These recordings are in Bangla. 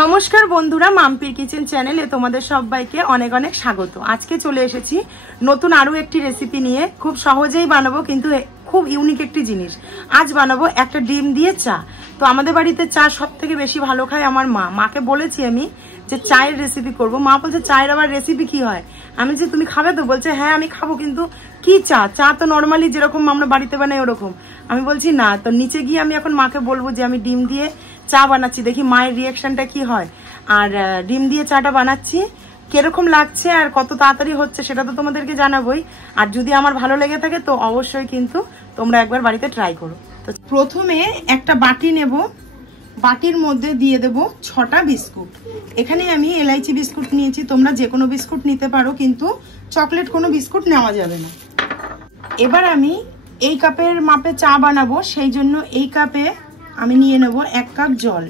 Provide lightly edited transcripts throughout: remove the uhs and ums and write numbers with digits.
নমস্কার বন্ধুরা, মাম্পির কিচেন চ্যানেলে তোমাদের সবাইকে অনেক অনেক স্বাগত। আজকে চলে এসেছি নতুন আরো একটি রেসিপি নিয়ে। খুব সহজেই বানাবো, কিন্তু খুব ইউনিক একটি জিনিস। আজ বানাবো একটা ডিম দিয়ে চা। তো আমাদের বাড়িতে চা সব থেকে বেশি ভালো খায় আমার মা। মাকে বলেছি আমি যে চায়ের রেসিপি করব। মা বলছে চায়ের আবার রেসিপি কি হয়? আমি যে তুমি খাবে তো? বলছে হ্যাঁ আমি খাবো, কিন্তু কি চা? চা তো নর্মালি যেরকম আমরা বাড়িতে বানাই ওরকম। আমি বলছি না। তো নিচে গিয়ে আমি এখন মাকে বলবো যে আমি ডিম দিয়ে চা বানাচ্ছি, দেখি মায়ের রিয়াকশনটা কি হয়। আর ডিম দিয়ে চাটা বানাচ্ছি, কিরকম লাগছে আর কত তাড়াতাড়ি হচ্ছে সেটা তো তোমাদেরকে জানাবোই। আর যদি আমার ভালো লেগে থাকে তো অবশ্যই কিন্তু তোমরা একবার বাড়িতে ট্রাই করো। তো প্রথমে একটা বাটি নেব, বাটির মধ্যে দিয়ে দেব 6টা বিস্কুট। এখানে আমি এলাইচি বিস্কুট নিয়েছি, তোমরা যে কোনো বিস্কুট নিতে পারো, কিন্তু চকলেট কোনো বিস্কুট নেওয়া যাবে না। এবার আমি এই কাপের মাপে চা বানাবো, সেই জন্য এই কাপে আমি নিয়ে নেব 1 কাপ জল।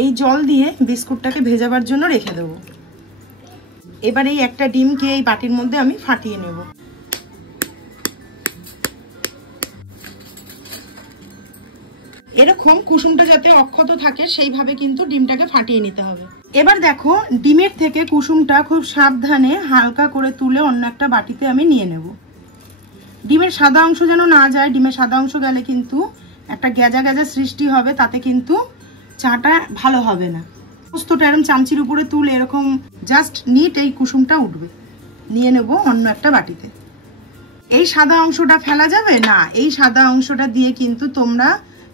এই জল দিয়ে বিস্কুটটাকে ভেজাবার জন্য রেখে দেব। এবার এই একটা ডিমকে এই বাটির মধ্যে আমি ফাটিয়ে নেব। এরকম কুসুমটা যাতে অক্ষত থাকে সেইভাবে কিন্তু ডিমটাকে ফাটিয়ে নিতে হবে। এবার দেখো, ডিমের থেকে কুসুমটা খুব সাবধানে হালকা করে তুলে অন্য একটা বাটিতে আমি নিয়ে নেব। ডিমের সাদা অংশ যেন না যায়। ডিমের সাদা অংশ গেলে কিন্তু একটা গেজা গেজা সৃষ্টি হবে, তাতে কিন্তু চাটা ভালো হবে না। পোস্তটা এরকম চামচির উপরে তুলে এরকম জাস্ট নিট এই কুসুমটা উঠবে, নিয়ে নেব অন্য একটা বাটিতে। এই সাদা অংশটা ফেলা যাবে না। এই সাদা অংশটা দিয়ে কিন্তু তোমরা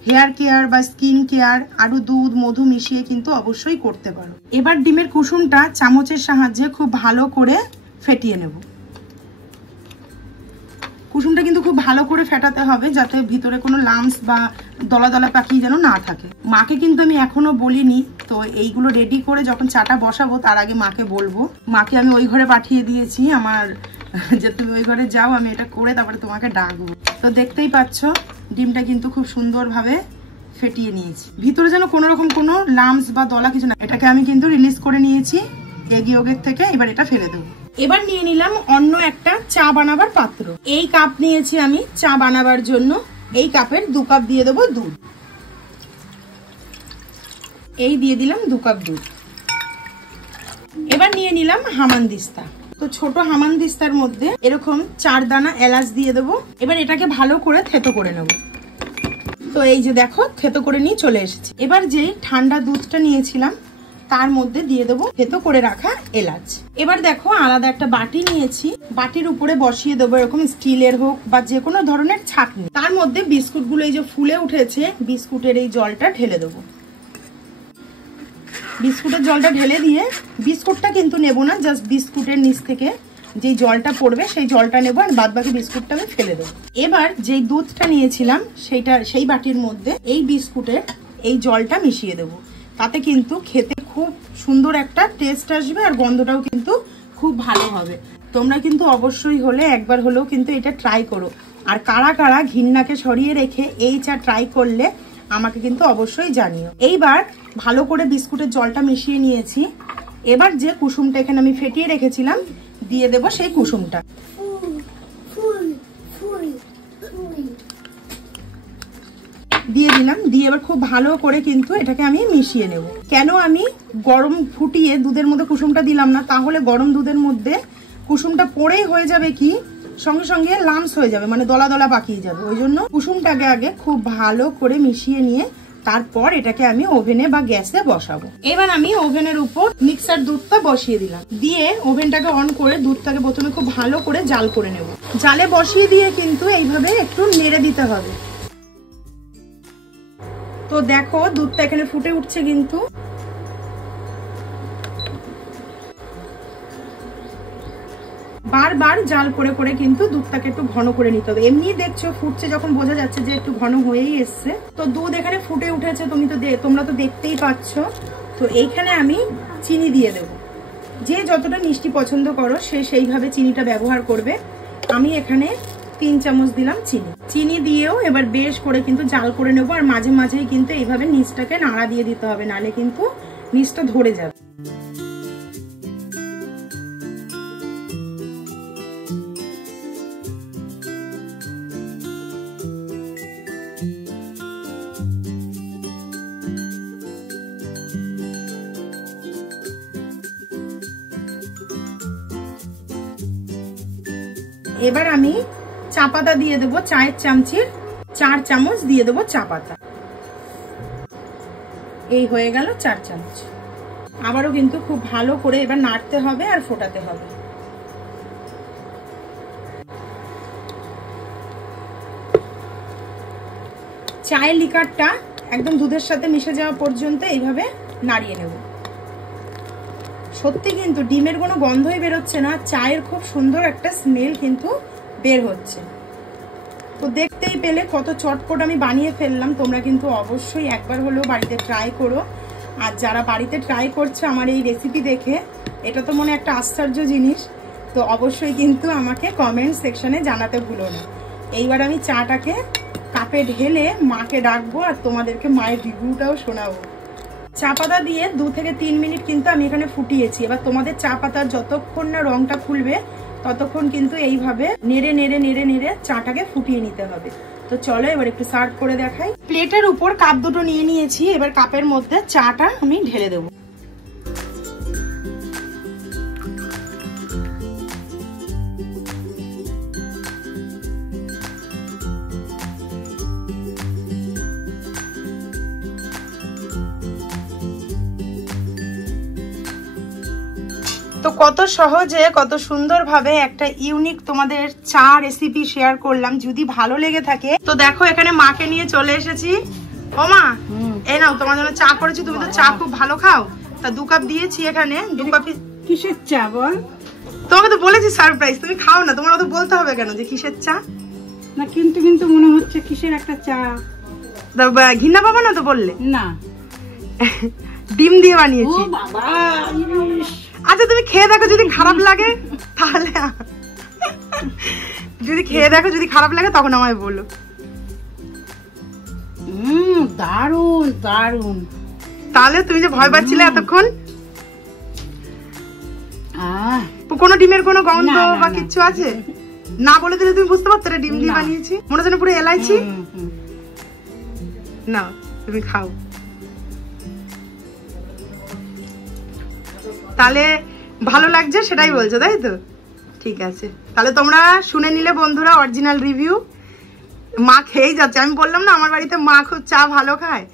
হেয়ার কেয়ার বা স্কিন কেয়ার আরো দুধ মধু মিশিয়ে কিন্তু অবশ্যই করতে পারো। এবার ডিমের কুসুমটা চামচের সাহায্যে খুব ভালো করে ফেটিয়ে নেব। কুসুমটা কিন্তু খুব ভালো করে ফেটাতে হবে, যাতে ভিতরে কোনো লাম্পস বা দলা দলা পাখি যেন না থাকে। মাকে কিন্তু আমি এখনো বলিনি, তো এইগুলো রেডি করে যখন চাটা বসাবো তার আগে মাকে বলবো। মাকে আমি ওই ঘরে পাঠিয়ে দিয়েছি আমার, যে তুমি ওই ঘরে যাও, আমি এটা করে তারপরে তোমাকে ডাকবো। তো দেখতেই পাচ্ছ ডিমটা কিন্তু খুব সুন্দরভাবে ফেটিয়ে নিয়েছি। ভিতরে যেন কোনো রকম কোনো লাম্পস বা দলা কিছু না। এটাকে আমি কিন্তু রিলিজ করে নিয়েছি এগ ইয়োগের থেকে। এবার এটা ফেলে দেবো। এবার নিয়ে নিলাম অন্য একটা চা বানাবার পাত্র। এই কাপ নিয়েছি আমি চা বানাবার জন্য। এই কাপের 2 কাপ দিয়ে দেবো দুধ। এই দিয়ে দিলাম 2 কাপ দুধ। এবার নিয়ে নিলাম হামানদিস্তা। তো ছোট হামানদিস্তার মধ্যে এরকম 4 দানা এলাচ দিয়ে দেবো। এবার এটাকে ভালো করে থেতো করে নেব। তো এই যে দেখো থেতো করে নিয়ে চলে এসেছি। এবার যেই ঠান্ডা দুধটা নিয়েছিলাম তার মধ্যে দিয়ে দেবো থেতো করে রাখা এলাচ। এবার দেখো আলাদা একটা বাটি নিয়েছি, বাটির উপরে বসিয়ে দেবো এরকম স্টিলের হোক বা যে কোনো ধরনের ছাঁকনি। তার মধ্যে বিস্কুটগুলো এই যে ফুলে উঠেছে, বিস্কুটের এই জলটা ঢেলে দেবো। বিস্কুটের জলটা ঢেলে দিয়ে, বিস্কুটটা কিন্তু নেব না, জাস্ট বিস্কুটের নিচ থেকে যে জলটা পড়বে সেই জলটা নেবো, আর বাদ বাকি বিস্কুটটা আমি ফেলে দেবো। এবার যেই দুধটা নিয়েছিলাম সেই বাটির মধ্যে এই বিস্কুটের এই জলটা মিশিয়ে দেবো। তাতে কিন্তু খেতে খুব সুন্দর একটা টেস্ট আসবে, আর গন্ধটাও কিন্তু খুব ভালো হবে। তোমরা কিন্তু অবশ্যই হলে একবার হলেও কিন্তু এটা ট্রাই করো। আর কারা কারা ঘিন্নাকে সরিয়ে রেখে এই চা ট্রাই করলে আমাকে কিন্তু অবশ্যই জানিও। এইবার ভালো করে বিস্কুটের জলটা মিশিয়ে নিয়েছি। এবার যে কুসুমটা এখানে আমি ফেটিয়ে রেখেছিলাম দিয়ে দেব সেই কুসুমটা। দিয়ে দিলাম। দিয়ে এবার খুব ভালো করে কিন্তু এটাকে আমি মিশিয়ে নেব। কেন আমি গরম ফুটিয়ে দুধের মধ্যে কুসুমটা দিলাম না, তাহলে গরম দুধের মধ্যে কুসুমটা পড়েই হয়ে যাবে কি সঙ্গে সঙ্গে লাম্পস হয়ে যাবে, মানে দলা দলা পাকিয়ে যাবে। ওই জন্য কুসুমটাকে আগে খুব ভালো করে মিশিয়ে নিয়ে তারপর এটাকে আমি ওভেনে বা গ্যাসে বসাবো। এবার আমি ওভেনের উপর মিক্সার দুধটা বসিয়ে দিলাম। দিয়ে ওভেনটাকে অন করে দুধটাকে প্রথমে খুব ভালো করে জাল করে নেব। জালে বসিয়ে দিয়ে কিন্তু এইভাবে একটু নেড়ে দিতে হবে। তো দেখো দুধটা এখানে ফুটে উঠছে, কিন্তু বারবার জাল করে করে কিন্তু দুধটাকে একটু ঘন করে নিতে হবে। এমনি দেখছো ফুটছে যখন বোঝা যাচ্ছে যে একটু ঘন হয়েই এসছে। তো দুধ এখানে ফুটে উঠেছে, তোমরা তো দেখতেই পাচ্ছ। তো এইখানে আমি চিনি দিয়ে দেব। যে যতটা মিষ্টি পছন্দ করো সে সেইভাবে চিনিটা ব্যবহার করবে। আমি এখানে 3 চামচ দিলাম চিনি। চিনি দিয়েও এবার বেশ করে কিন্তু জাল করে নেবো। আর মাঝে মাঝেই কিন্তু এইভাবে নিচটাকে নাড়া দিয়ে দিতে হবে, নাহলে কিন্তু নিচটা ধরে যাবে। এবার আমি চা পাতা দিয়ে দেবো, চায়ের চামচির 4 চামচ দিয়ে দেবো চা পাতা। এই হয়ে গেল 4 চামচ। আবারও কিন্তু খুব ভালো করে এবার নাড়তে হবে আর ফোটাতে হবে। চায়ের লিকারটা একদম দুধের সাথে মিশে যাওয়া পর্যন্ত এইভাবে নাড়িয়ে নেব। সত্যি কিন্তু ডিমের কোনো গন্ধই বেরোচ্ছে না, চায়ের খুব সুন্দর একটা স্মেল কিন্তু বের হচ্ছে। তো দেখতেই পেলে কত চটপট আমি বানিয়ে ফেললাম। তোমরা কিন্তু অবশ্যই একবার হলেও বাড়িতে ট্রাই করো। আর যারা বাড়িতে ট্রাই করছে আমার এই রেসিপি দেখে, এটা তো মনে একটা আশ্চর্য জিনিস, তো অবশ্যই কিন্তু আমাকে কমেন্ট সেকশনে জানাতে ভুলো না। এইবার আমি চাটাকে কাপে ঢেলে মাকে ডাকবো আর তোমাদেরকে মায়ের রিভিউটাও শোনাবো। চা পাতা দিয়ে 2 থেকে 3 মিনিট কিন্তু আমি এখানে ফুটিয়েছি। এবার তোমাদের চা পাতার যতক্ষণ না রংটা খুলবে ততক্ষণ কিন্তু এইভাবে নেড়ে নেড়ে নেড়ে নেড়ে চাটাকে ফুটিয়ে নিতে হবে। তো চলো এবার একটু সার্ভ করে দেখাই। প্লেটের উপর কাপ দুটো নিয়ে নিয়েছি, এবার কাপের মধ্যে চাটা আমি ঢেলে দেবো। তো কত সহজে কত সুন্দরভাবে একটা ইউনিক তোমাদের চা রেসিপি শেয়ার করলাম। যদি ভালো লেগে থাকে তো দেখো এখানে মাকে নিয়ে চলে এসেছি। ও মা, এই নাও তোমার জন্য চা করেছি, তুমি তো চা খুব ভালো খাও, তা 2 কাপ দিয়েছি এখানে। 2 কাপ কিসের চা বল? তোমাকে তো বলেছি সারপ্রাইজ, তুমি খাও না, তোমার তো বলতে হবে কেন যে কিসের চা? না কিন্তু কিন্তু মনে হচ্ছে কিসের একটা চা। ঘৃণা পাবো না তো বললে? না, ডিম দিয়ে বানিয়েছি। ও বাবা, আচ্ছা তুমি খেয়ে দেখো, যদি খারাপ লাগে তাহলে, যদি খেয়ে দেখো যদি খারাপ লাগে তখন আমায় বলো। দারুন দারুন। তাহলে তুমি যে ভয় পাচ্ছিলে এতক্ষণ, কোনো ডিমের কোনো গন্ধ বা কিচ্ছু আছে না বলে দিলে তুমি বুঝতে পারতে ডিম দিয়ে বানিয়েছি। মনে হচ্ছে পুরো এলাইচি। না তুমি খাও। তাহলে ভালো লাগছে সেটাই বলছো তাই তো? ঠিক আছে, তাহলে তোমরা শুনে নিলে বন্ধুরা অরিজিনাল রিভিউ। মা খেয়েই যাচ্ছে, আমি বললাম না আমার বাড়িতে মা খুব চা ভালো খায়।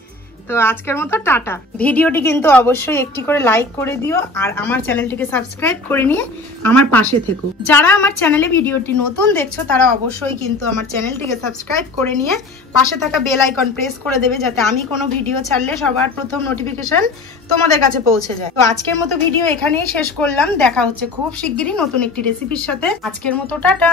তো আজকের মতো টাটা। ভিডিওটি কিন্তু অবশ্যই একটি করে লাইক করে দিও আর আমার চ্যানেলটিকে সাবস্ক্রাইব করে নিয়ে আমার পাশে থেকো। যারা আমার চ্যানেলে ভিডিওটি নতুন দেখছো তারা অবশ্যই কিন্তু আমার চ্যানেলটিকে সাবস্ক্রাইব করে নিয়ে পাশে থাকা বেল আইকন প্রেস করে দেবে, যাতে আমি কোনো ভিডিও ছাড়লে সবার প্রথম নোটিফিকেশন তোমাদের কাছে পৌঁছে যায়। তো আজকের মতো ভিডিও এখানেই শেষ করলাম। দেখা হচ্ছে খুব শিগগিরই নতুন একটি রেসিপির সাথে। আজকের মতো টাটা।